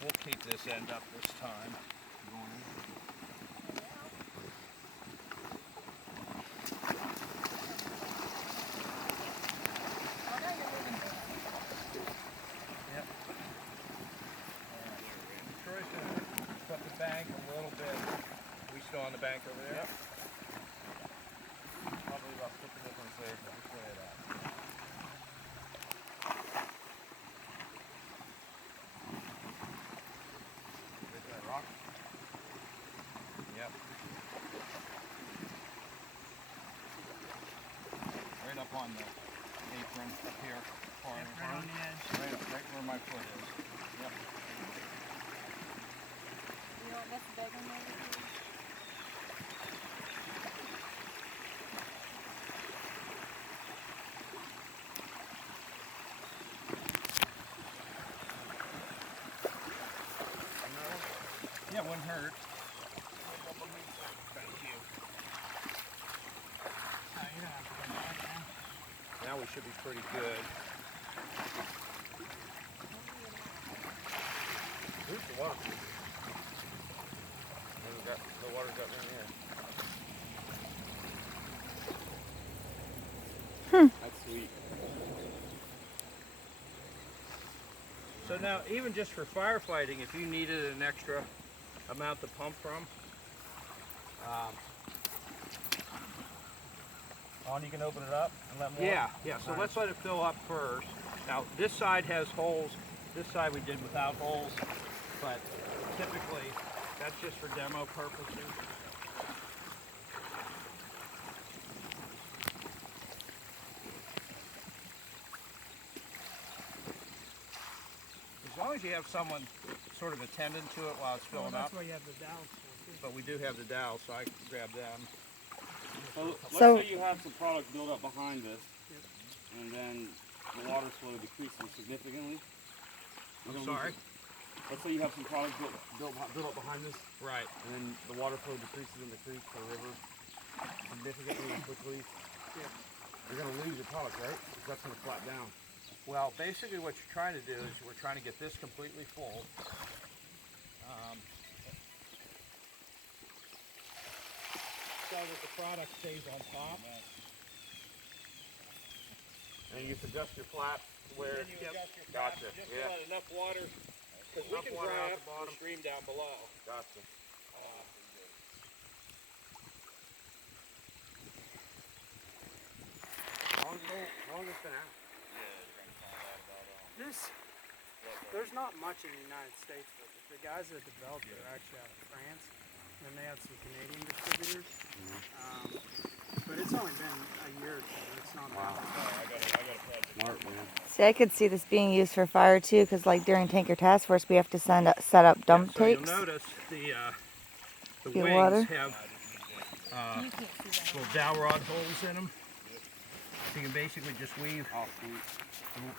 We'll keep this end up this time. Yep. Troy's gonna put the bank a little bit. We still on the bank over there? Yep. Probably about 50 different ways, but which way it at? Right to that rock? Yep. Right up on the apron up here. Right on the edge. Right where my foot is. Yep. You want this big one maybe? Yeah, it wouldn't hurt. Thank you. Oh, you don't have to go back now. Now we should be pretty good. Where's the water? The water's up in here. That's sweet. So now, even just for firefighting, if you needed an extra amount to pump from, You can open it up and let more? yeah. So let's let it fill up first. Now, this side has holes. This side we did without holes, but typically that's just for demo purposes. As long as you have someone sort of attending to it while it's filling That's up. why you have the dowels for too. But we do have the dowels, so I can grab them. So So- let's say you have some product build up behind this, and then the water flow decreases significantly. I'm sorry? Let's say you have some product built up behind this, Right. and then the water flow decreases in the creek or river significantly and quickly. You're going to lose your product, right? Because that's going to flat down. Well, basically what you're trying to do is we're trying to get this completely full. So that the product stays on top. And you adjust your flap where. Then you adjust your Gotcha. flap just to Yeah. let enough water, because we Enough can water out draft the bottom. the stream down below. Gotcha. How long has this been out? There's not much in the United States with it. The guys that developed it are actually out of France, and they have some Canadian distributors. But it's only been a year or two. It's not that long. Smart, man. See, I could see this being used for fire too, because like during Tanker Task Force, we have to set up dump So you'll takes. notice the Get wings water. have little dowel rod holes in them. So you can basically just weave Oh, sweet.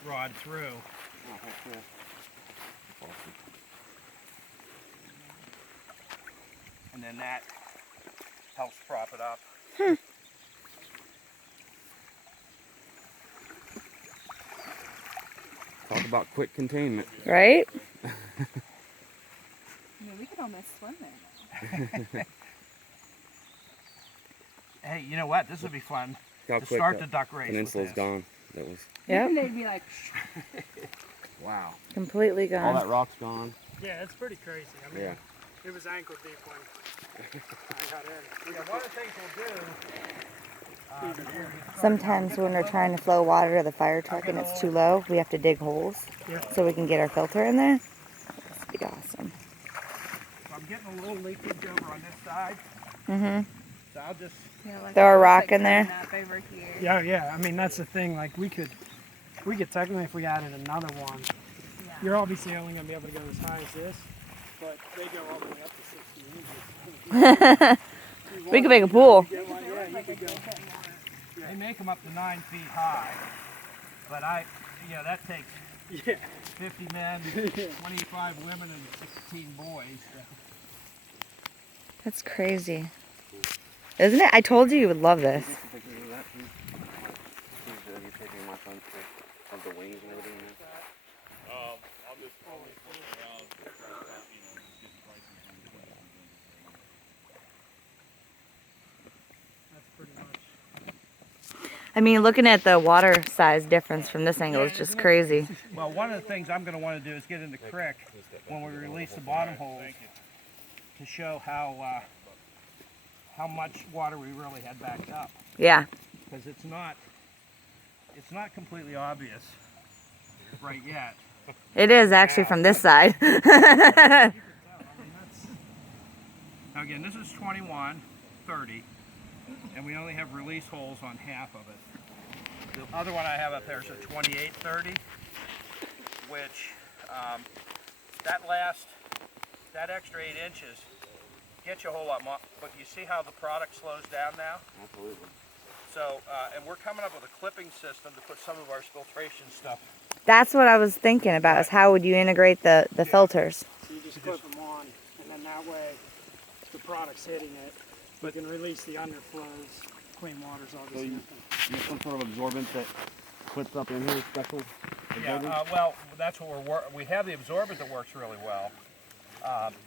the rod through. Oh, heck yeah. Awesome. And then that helps prop it up. Talk about quick containment. Right? Hmm. I mean, we could almost swim there now. Hey, you know what? This would be fun How to quick start that the duck race with peninsula's this. gone. That was. Yep. And they'd be like, Wow. Completely All that gone. rock's gone. Yeah, it's pretty crazy. I mean, Yeah. it was ankle deep when I got in. Yeah, one of the things we'll do. Sometimes when we're trying to flow water to the fire truck and it's too low, we have to dig holes so we can get our filter in there. This would be awesome. I'm getting a little leakage over on this side, Mm-hmm. so I'll just. you know, like Throw a it's rock like in there. coming up over here. Yeah. I mean, that's the thing. Like, we could technically, if we added another one, Yeah. you're obviously only going to be able to go as high as this, but they go all the way up to 60 inches. We could make a pool. Yeah, you could go. They make them up to 9 feet high, but that takes Yeah. 50 men, 25 women, and 16 boys. That's crazy. Isn't it? I told you would love this. Pictures of that too. Are you taking my phone of the wings and everything? I'll That's pretty much. I mean, looking at the water size difference from this angle is just crazy. Well, one of the things I'm going to want to do is get in the creek when we release the bottom holes to show how much water we really had backed up. Yeah. Because it's not completely obvious right yet. It is actually from this side. Now again, this is 21, 30, and we only have release holes on half of it. The other one I have up there is a 28, 30, which that extra 8 inches gets you a whole lot more. But you see how the product slows down now? Absolutely. So, and we're coming up with a clipping system to put some of our filtration stuff. That's what I was thinking about, is how would you integrate the filters? So you just clip them on, and then that way the product's hitting it. You can release the underflows, clean water's So obviously. you have some sort of absorbent that clips up in here, special absorbent? Yeah, well, that's what we have the absorbent that works really well,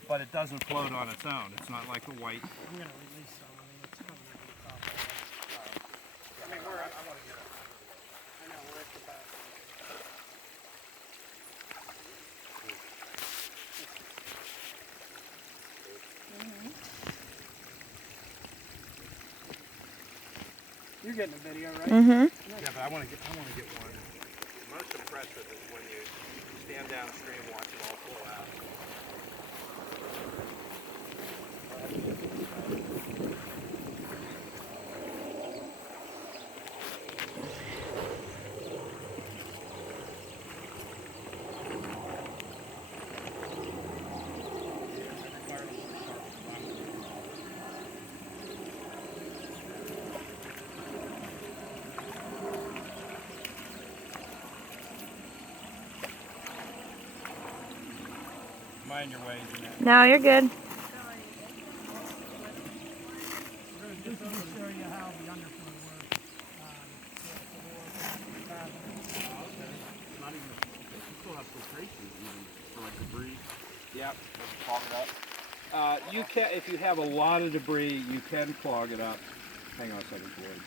but it doesn't float on its own. It's not like a white. I'm going to release some. I mean, it's coming over the top of it. I mean, I want to get it. I know, we're at the back. You're getting a video, right? Mm-hmm. Yeah, but I want to get one. Most impressive is when you stand downstream, watch it all flow out. Mind your ways in that. No, you're good. This is to show you how the underflow works. Not even, you still have filtration even for like debris. Yep. Doesn't clog it up. You can, if you have a lot of debris, you can clog it up. Hang on a second, Floyd.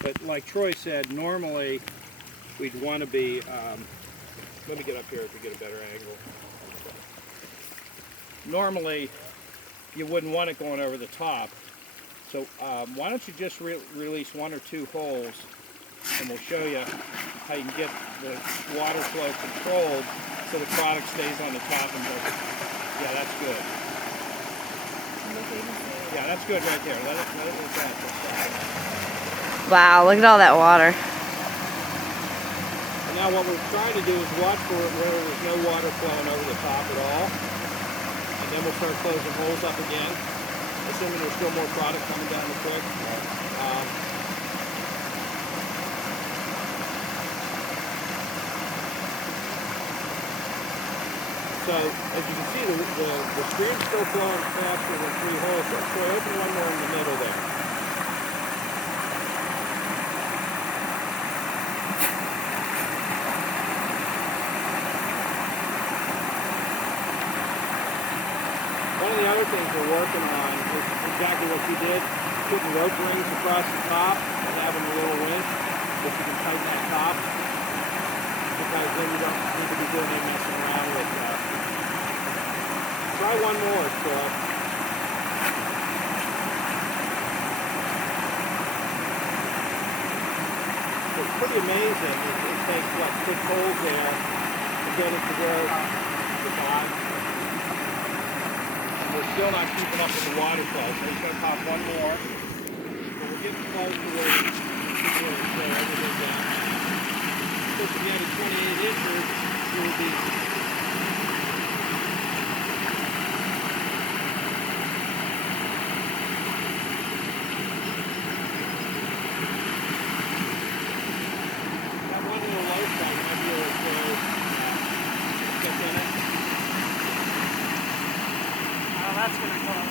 But like Troy said, normally we'd want to be, let me get up here to get a better angle. Normally you wouldn't want it going over the top. So why don't you just release 1 or 2 holes, and we'll show you how you can get the water flow controlled so the product stays on the top and doesn't. Yeah, that's good. Yeah, that's good right there. Let it like that. Wow, look at all that water. And now what we're trying to do is watch for where there's no water flowing over the top at all. And then we'll start closing holes up again, assuming there's still more product coming down the creek. So, as you can see, the stream's still flowing faster than 3 holes. So open one more in the middle there. One of the other things we're working on is exactly what you did, putting rope rings across the top and having a little winch that you can tighten that top, because then you don't need to be doing any messing around with that. Try one more, Troy. It's pretty amazing. It takes, 6 holes there to get it to where the bottom. We're still not keeping up with the water flow, so we're going to pop one more. But we're getting close to where it's slow everything down. So if you had a 28 inches, it would be that one little low spot might be able to that's going to come.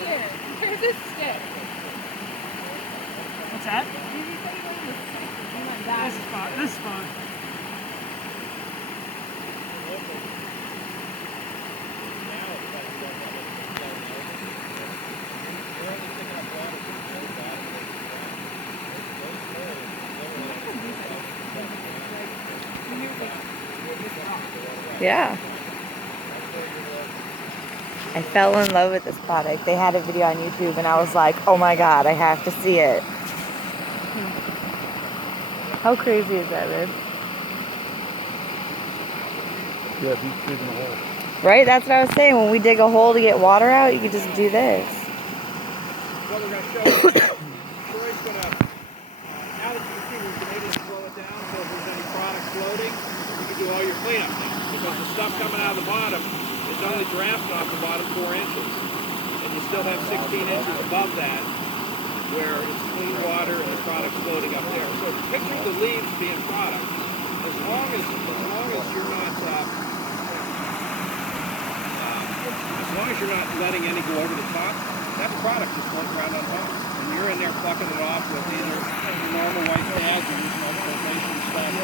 Here, where's this stick? What's that? Did you say you wanted this stick? You want that? This is fun. This is fun. Yeah. I fell in love with this product. They had a video on YouTube and I was like, oh my god, I have to see it. How crazy is that, babe? Yeah, he's digging a hole. Right? That's what I was saying. When we dig a hole to get water out, you could just do this. What we're going to show you, Troy's going to, now that you can see we've been able to slow it down, so if there's any product floating, you can do all your cleanup now. Because the stuff coming out of the bottom is only drafting off the bottom 4 inches. And you still have 16 inches above that where it's clean water and the product's floating up there. So picture the leaves being product. As long as you're not letting any go over the top, that product just floats around on top. And you're in there plucking it off with either normal white pads or normal filtration stuff.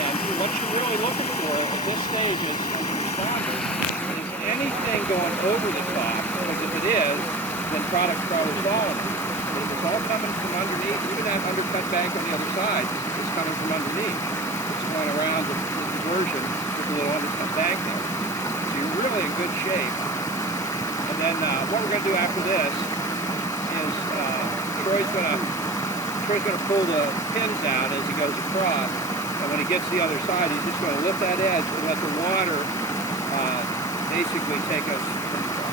And what you're really looking for at this stage is anything going over the top, because if it is, then product's probably falling. But if it's all coming from underneath, even that undercut bank on the other side is coming from underneath. It's going around the diversion with a little undercut bank there. So you're really in good shape. And then what we're going to do after this is Troy's going to pull the pins out as he goes across. And when he gets to the other side, he's just going to lift that edge and let the water basically take us,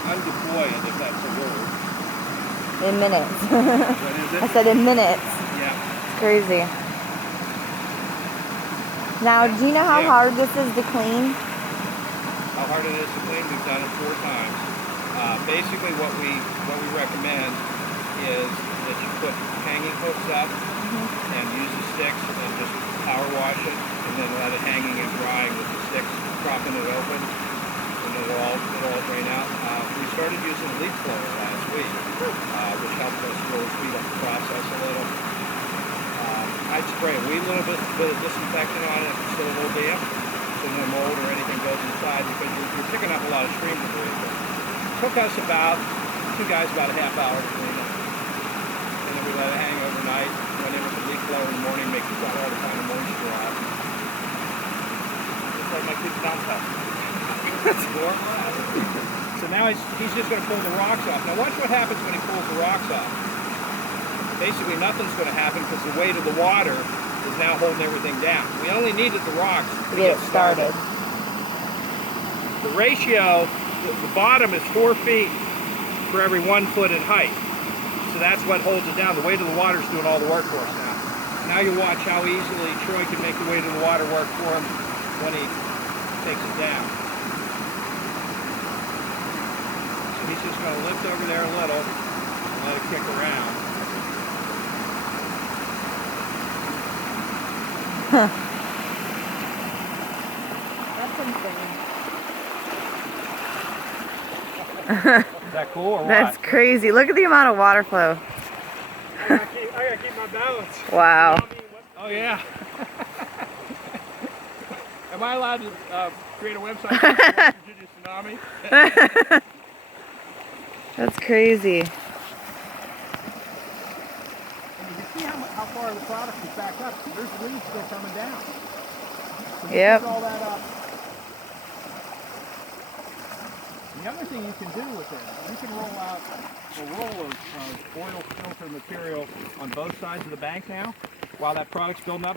undeploy it, if that's a word. In minutes. What is it? I said in minutes. Yeah. It's crazy. Now, do you know how hard this is to clean? How hard it is to clean? We've done it 4 times. Basically, what we recommend is that you put hanging hooks up and use the sticks and just power wash it, and then let it hanging and drying with the sticks, propping it open, and it'll all drain out. We started using leaf blower last week, which helped us really speed up the process a little. I'd spray a wee little bit of disinfectant on it if it's still a little damp, so no mold or anything goes inside, because you're picking up a lot of stream debris. It took us about, 2 guys, about a half hour to clean it. And then we let it hang overnight, went in with the leaf blower in the morning, make it hard to find the moisture out. Just like my kid's downside. So now he's just going to pull the rocks off. Now watch what happens when he pulls the rocks off. Basically nothing's going to happen because the weight of the water is now holding everything down. We only needed the rocks to Get it started. The ratio, the bottom is 4 feet for every 1 foot in height. So that's what holds it down. The weight of the water is doing all the work for us now. Now you watch how easily Troy can make the weight of the water work for him when he takes it down. So he's just going to lift over there a little and let it kick around. That's insane. Is that cool or what? That's crazy. Look at the amount of water flow. I gotta keep my balance. Wow. Oh yeah. Am I allowed to create a website for Virginia Tsunami? That's crazy. And you can see how far the product is back up. There's leaves still coming down. So Yep. all that up. The other thing you can do with it, you can roll out a roll of oil filter material on both sides of the bank now while that product's building up.